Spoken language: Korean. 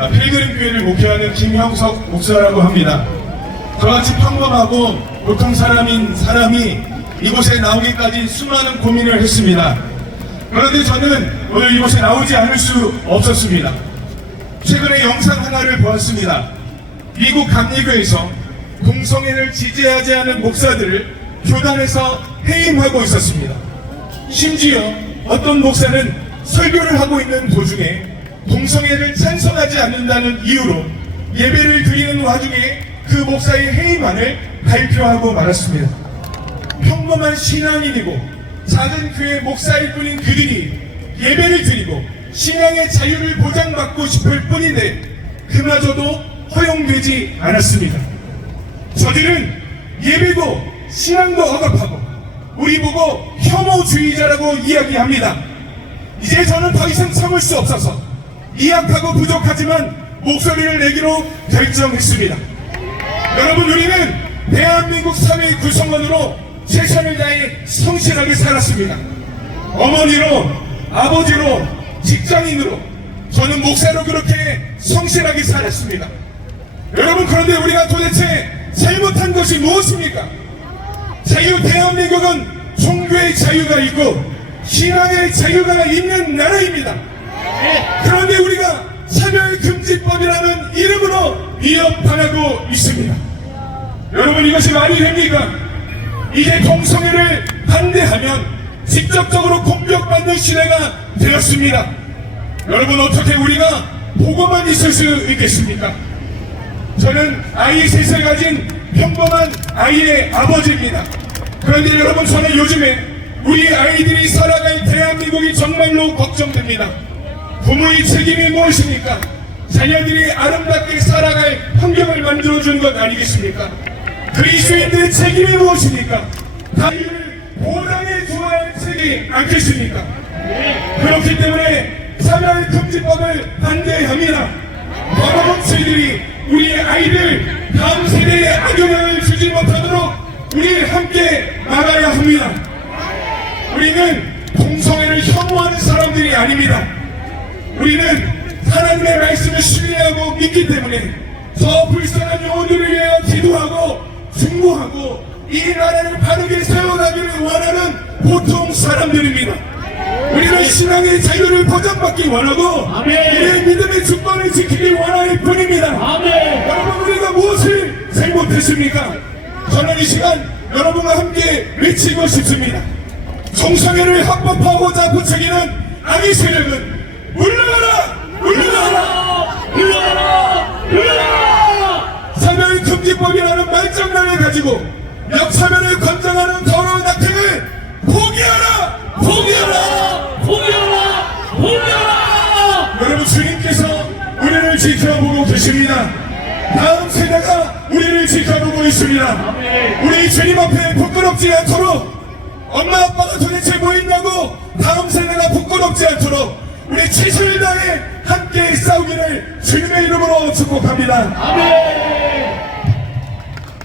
아, 필그림 교회를 목회하는 김형석 목사라고 합니다. 저같이 평범하고 보통 사람인 사람이 이곳에 나오기까지 수많은 고민을 했습니다. 그런데 저는 오늘 이곳에 나오지 않을 수 없었습니다. 최근에 영상 하나를 보았습니다. 미국 감리교에서 동성애를 지지하지 않은 목사들을 교단에서 해임하고 있었습니다. 심지어 어떤 목사는 설교를 하고 있는 도중에 동성애를 찬성하지 않는다는 이유로 예배를 드리는 와중에 그 목사의 해임안을 발표하고 말았습니다. 평범한 신앙인이고 작은 교회 목사일 뿐인 그들이 예배를 드리고 신앙의 자유를 보장받고 싶을 뿐인데 그마저도 허용되지 않았습니다. 저들은 예배도 신앙도 억압하고 우리 보고 혐오주의자라고 이야기합니다. 이제 저는 더 이상 참을 수 없어서 미약하고 부족하지만 목소리를 내기로 결정했습니다. 여러분 우리는 대한민국 사회 구성원으로 최선을 다해 성실하게 살았습니다. 어머니로 아버지로 직장인으로 저는 목사로 그렇게 성실하게 살았습니다. 여러분 그런데 우리가 도대체 잘못한 것이 무엇입니까? 자유 대한민국은 종교의 자유가 있고 신앙의 자유가 있는 나라입니다. 그런데 우리가 차별금지법이라는 이름으로 위협당하고 있습니다. 여러분 이것이 말이 됩니까? 이제 동성애를 반대하면 직접적으로 공격받는 시대가 되었습니다. 여러분 어떻게 우리가 보고만 있을 수 있겠습니까? 저는 아이 셋을 가진 평범한 아이의 아버지입니다. 그런데 여러분 저는 요즘에 우리 아이들이 살아갈 대한민국이 정말로 걱정됩니다. 부모의 책임이 무엇입니까? 자녀들이 아름답게 살아갈 환경을 만들어준 것 아니겠습니까? 그리스도인들의 책임이 무엇입니까? 자유를 보장해 주어야 책이 않겠습니까? 그렇기 때문에 차별금지법을 반대합니다. 여러분 저희들이 우리 아이들 다음 세대에 악영향을 주지 못하도록 우리 함께 나가야 합니다. 우리는 동성애를 혐오하는 사람들이 아닙니다. 우리는 하나님의 말씀을 신뢰하고 믿기 때문에 저 불쌍한 영혼들을 위하여 기도하고 중보하고 이 나라를 바르게 세워가기를 원하는 보통 사람들입니다. 우리는 신앙의 자유를 보장받기 원하고 아멘. 우리의 믿음의 주권을 지키기 원할 뿐입니다. 아멘. 여러분 우리가 무엇을 잘못했습니까? 저는 이 시간 여러분과 함께 외치고 싶습니다. 정성애를 합법화하고자 부추기는 악의 세력은 물러가라! 물러가라! 물러가라! 물러가라! 차별금지법이라는 말장난을 가지고 역차별을 권장하는 더러운 악행을 포기하라! 포기하라! 포기하라! 포기하라! 여러분 주님께서 우리를 지켜보고 계십니다. 다음 세대가 우리를 지켜보고 있습니다. 우리 주님 앞에 부끄럽지 않도록 엄마 아빠가 도대체 뭐 있냐고 다음 세대가 부끄럽지 않도록 우리 다해 함께 싸우기를 주님의 이름으로 축복합니다. 아멘!